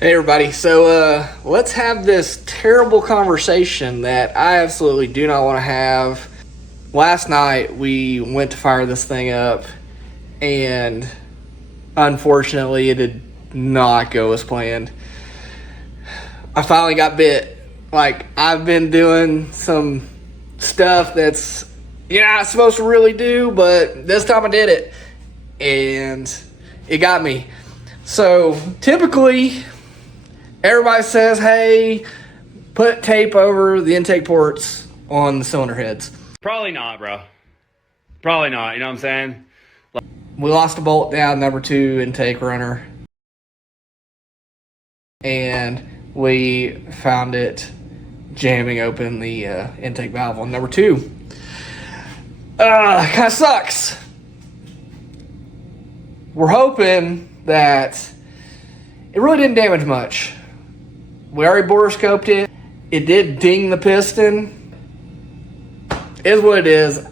Hey everybody, so let's have this terrible conversation that I absolutely do not want to have. Last night we went to fire this thing up and unfortunately it did not go as planned. I finally got bit. Like, I've been doing some stuff that's you're not supposed to really do, but this time I did it and it got me. So typically everybody says, hey, put tape over the intake ports on the cylinder heads. Probably not, bro. Probably not, you know what I'm saying? We lost a bolt down number 2 intake runner. And we found it jamming open the intake valve on number 2. Kind of sucks. We're hoping that it really didn't damage much. We already borescoped it. It did ding the piston. Is what it is.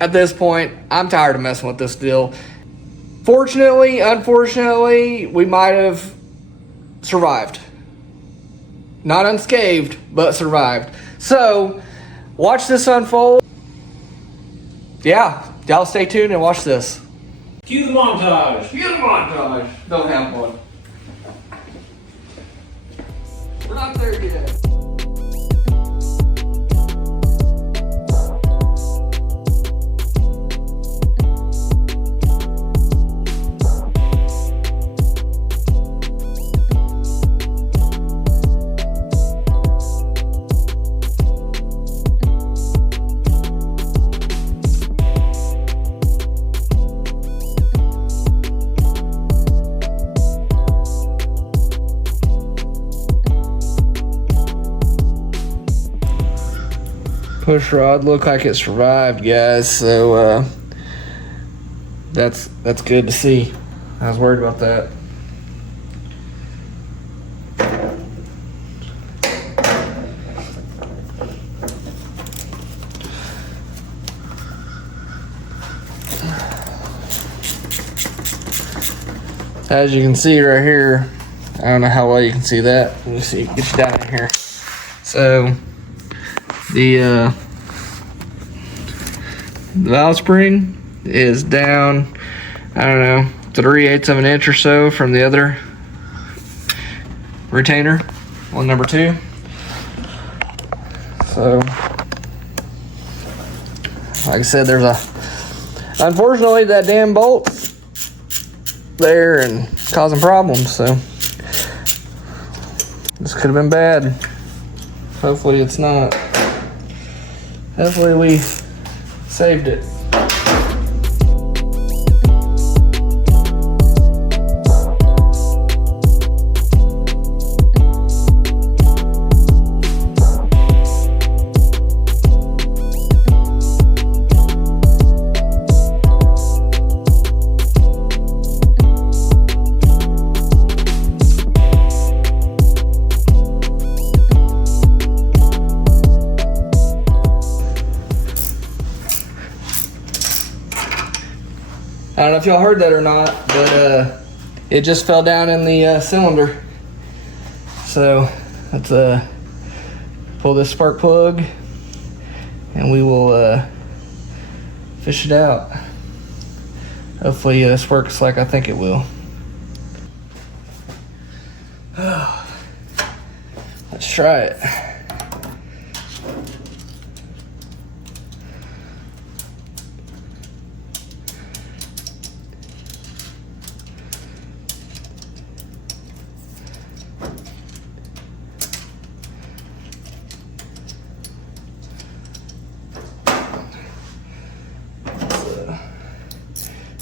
At this point, I'm tired of messing with this deal. Fortunately, unfortunately, we might have survived. Not unscathed, but survived. So, watch this unfold. Yeah, y'all stay tuned and watch this. Cue the montage. Cue the montage. Don't have one. We're not there yet. Push rod looked like it survived, guys, so that's good to see. I was worried about that. As you can see right here, I don't know how well you can see that. Let me see, get you down in here. So the valve spring is down, I don't know, 3/8 of an inch or so from the other retainer on number 2. So, like I said, unfortunately that damn bolt there and causing problems, so this could have been bad. Hopefully it's not. Hopefully we saved it. I don't know if y'all heard that or not, but it just fell down in the cylinder. So let's pull this spark plug and we will fish it out. Hopefully this works like I think it will. Let's try it.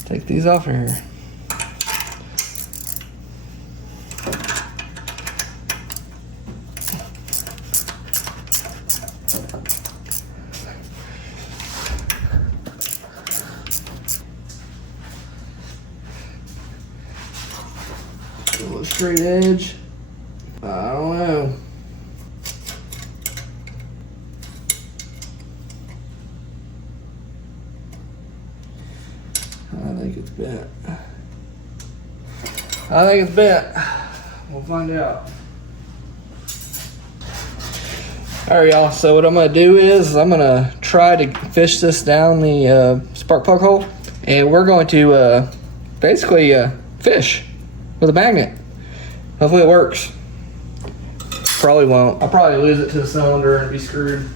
Take these off of here. A little straight edge. I don't know. I think it's bent. We'll find out. Alright, y'all, so what I'm going to do is I'm going to try to fish this down the spark plug hole, and we're going to basically fish with a magnet. Hopefully it works. Probably won't. I'll probably lose it to the cylinder and be screwed.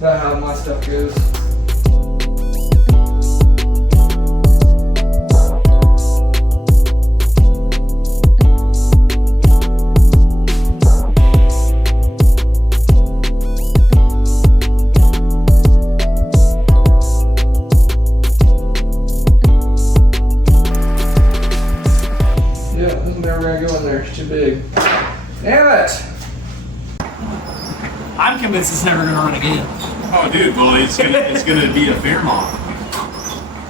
That's about how my stuff goes. Too big. Damn it! I'm convinced it's never gonna run again. Oh, dude, well, it's gonna be a Fairmont.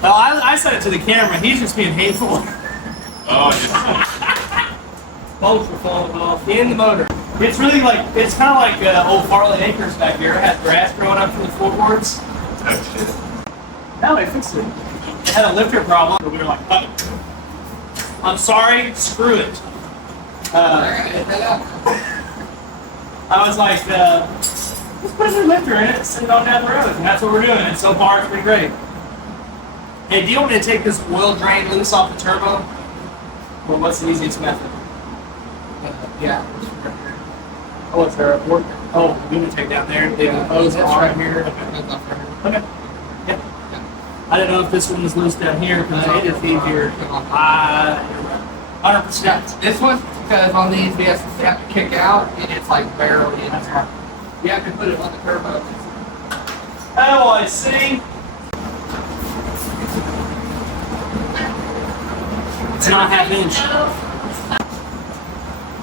Well, I said it to the camera. He's just being hateful. Oh, yeah. Bolts are falling off in the motor. It's really like, it's kind of like old Farley Acres back here. It had grass growing up from the floorboards. Oh, shit. Now they fixed it. It had a lifter problem. We were like, oh, I'm sorry, screw it. I was like, let's put a new lifter in it and send it on down the road. And that's what we're doing. And so far, it's pretty great. Hey, do you want me to take this oil drain loose off the turbo? Or what's the easiest method? Yeah. Oh, it's there. Oh, we need to take down there. The hose is right here. Okay. Yep. I didn't know if this one was loose down here because it is easier. 100%. This one, because on these we have to kick out and it's like barely in there. You have to put it on the turbo. Oh, I see. It's not half inch.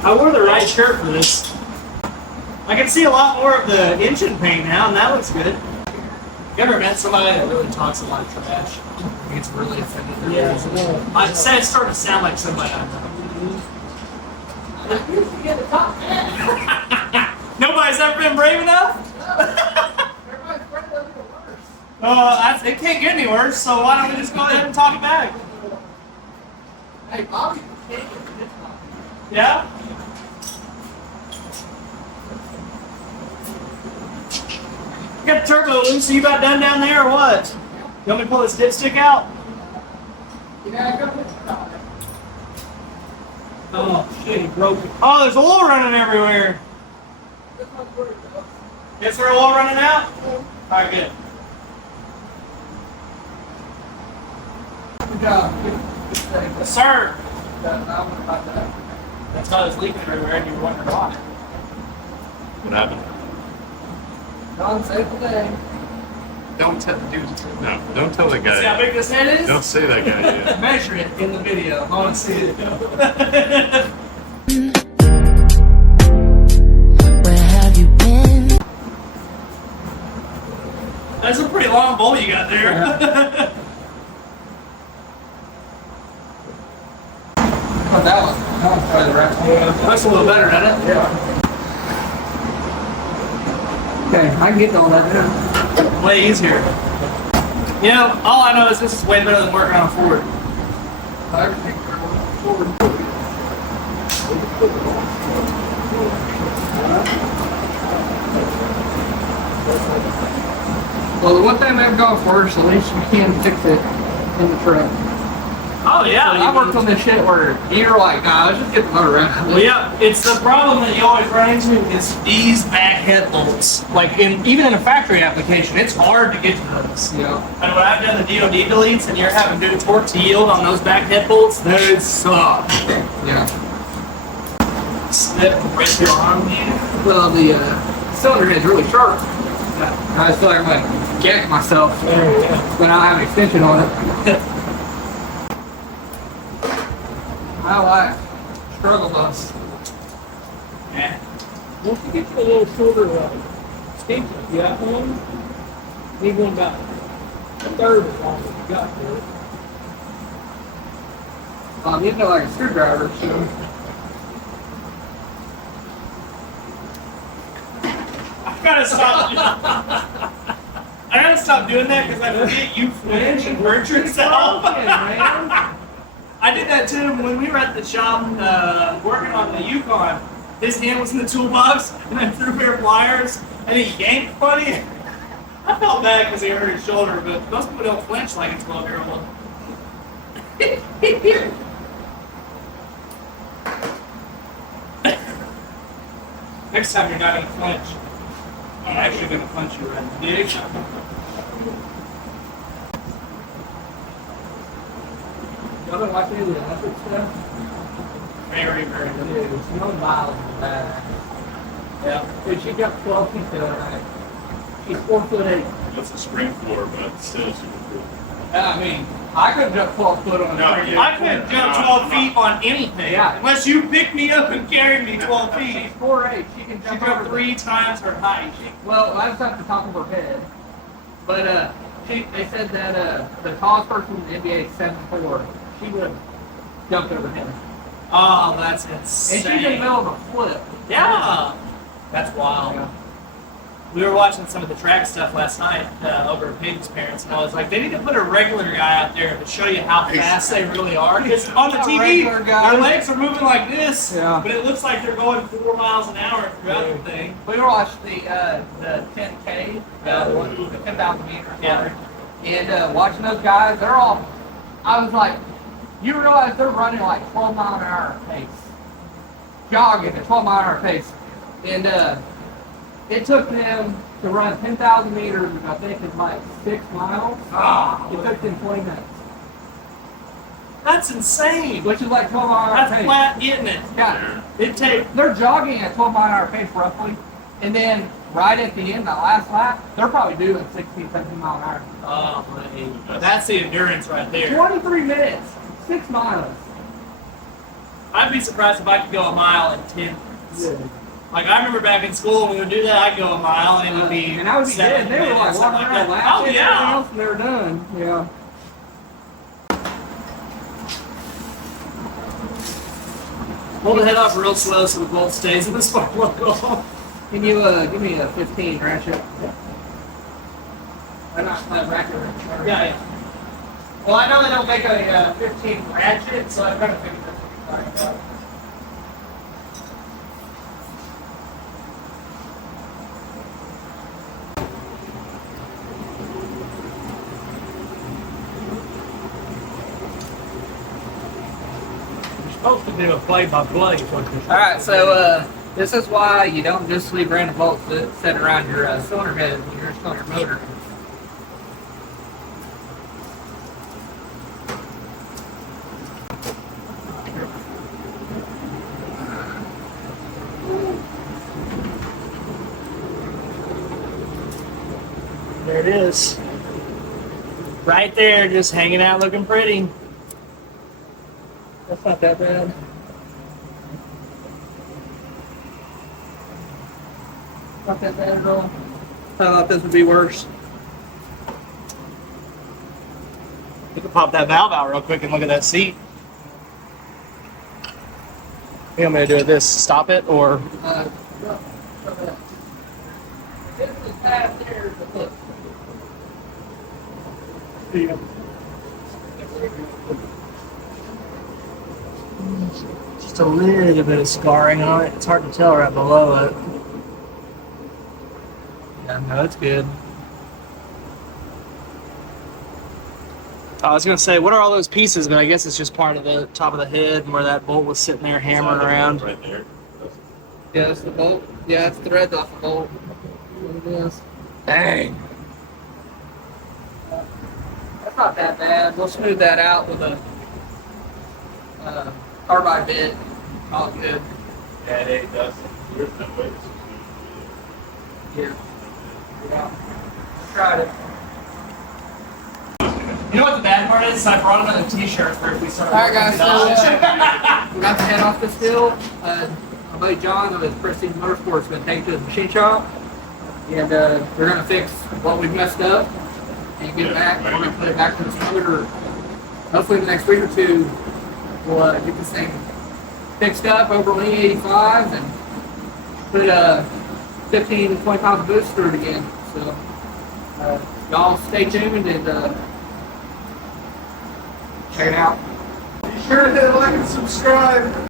I wore the right shirt for this. I can see a lot more of the engine paint now, and that looks good. You ever met somebody that really talks a lot of trash? It's really offended. Yeah, I'd say it's starting to sound like somebody I know. Nobody's ever been brave enough? Everybody's afraid of it worse. It can't get any worse, so why don't we just go ahead and talk it back? Hey, Bobby. Yeah? You got the turbo loose, so you about done down there or what? You want me to pull this dipstick out? Yeah, go ahead. Oh shit, he broke it. Oh, there's oil running everywhere. Is there oil running out? Alright, good. Good job. Sir! About that. That's why it's leaking everywhere and you were wondering why. What happened? Don, save the day. Don't tell, dude. No, don't tell that guy. See how big this head is? Don't say that guy yet. Measure it in the video. I want to see it. Where have you been? That's a pretty long bowl you got there. Yeah. Oh, that one's probably the right one. That's a little better, doesn't it? Yeah. Okay, I can get all that now. Way easier. You know, all I know is this is way better than working on a Ford. Well, the one thing they've gone for is at least you can fix it in the truck. Oh yeah. So I worked on this shit where you're like, nah, let's just get the motor out. Well, yeah, it's the problem that you always run into is these back head bolts. Like even in a factory application, it's hard to get to those. Yeah. And when I've done the DOD deletes and you're having to do torque to yield on those back head bolts, they suck. Yeah. Slip, break your arm. Well, the cylinder head's really sharp. I just feel like I'm gonna gank myself when I don't have an extension on it. My life, struggle bus. Yeah. Once you get to a little shorter skate, you got one, need one about a third as long as you got there. You know, like a screwdriver, so. I gotta stop. I gotta stop doing that because I forget you flinch and hurt yourself. I did that too when we were at the shop working on the Yukon. His hand was in the toolbox, and I threw a pair of pliers, and he yanked funny. I felt bad because he hurt his shoulder, but most people don't flinch like a 12-year-old. Next time you're not going to flinch. I'm actually going to punch you right in the dick. Y'all been watching any of the Olympic stuff? Very, very good. Dude, Simone Biles is badass. Yeah. Dude, she jumped 12 feet the other night. She's 4'8". That's a spring floor, but still super cool. I mean, I couldn't jump 12 foot on a No, tree. yeah. I couldn't jump 12 feet on anything unless you picked me up and carried me 12 feet. She's 4'8". She can She jump jumped over 3 times her height. Well, that's at the top of her head. But they said that the tallest person in the NBA is 7'4". She would have jumped over him. Oh, that's And insane. she's in the middle of a flip. Yeah. That's wild. Yeah. We were watching some of the track stuff last night over at Peyton's parents, and I was like, they need to put a regular guy out there to show you how fast they really are. Because on the A TV, regular guy. their legs are moving like this, Yeah. but it looks like they're going 4 miles an hour throughout the thing. We watched the 10K, the 10,000 meters. Yeah. And watching those guys, they're all, I was like, you realize they're running like 12 mile an hour pace. Jogging at 12 mile an hour pace. And it took them to run 10,000 meters, which I think is like 6 miles. It took them 20 minutes. That's insane. Which is like 12 mile an hour That's pace. flat getting it. Yeah. They're jogging at 12 mile an hour pace roughly. And then right at the end, that last lap, they're probably doing 16, 17 mile an hour. Oh, buddy. That's the endurance right there. 23 minutes, 6 miles. I'd be surprised if I could go a mile in 10 minutes. Like, I remember back in school when we would do that, I'd go a mile and it would be And I would be 7 dead. They were like minutes, walking something around like that. laughing Oh, and everything yeah. else, and they were done. Yeah. Hold the head off real slow so the bolt stays in the spark plug. Can you give me a 15 ratchet? Or not ratchet. Yeah, yeah. Well, I know they don't make a 15 ratchet, so I'm trying to figure this out. Supposed to do a play-by-play. Alright, so this is why you don't just leave random bolts set around your cylinder head when you're installing your motor. There it is. Right there, just hanging out looking pretty. That's not that bad. Not that bad at all. I thought this would be worse. You can pop that valve out real quick and look at that seat. You want me to do this? Stop it or? No, this is past there, but look. Just a little bit of scarring on it. It's hard to tell right below it. Yeah, no, it's good. I was gonna say, what are all those pieces? But I guess it's just part of the top of the head and where that bolt was sitting there hammering around. Right there. Yeah, it's the bolt. Yeah, it's the threads off the bolt. That's what it is. Dang. That's not that bad. We'll smooth that out with a carbide bit. All good. Yeah, it does. There's no way this is Yeah. Tried it. You know what the bad part is? I brought another t-shirt for if we start. Alright guys, so so, we're about to head off this hill. My buddy John of his Prestige Motorsports is going to take to the machine shop. And we're going to fix what we've messed up and get it back. We're going to put it back in the motor. Hopefully in the next week or two, we'll get this thing fixed up over on E85 and put 15 to 20 pounds of boost through it again. So y'all stay tuned and check it out. sure to hit like and subscribe.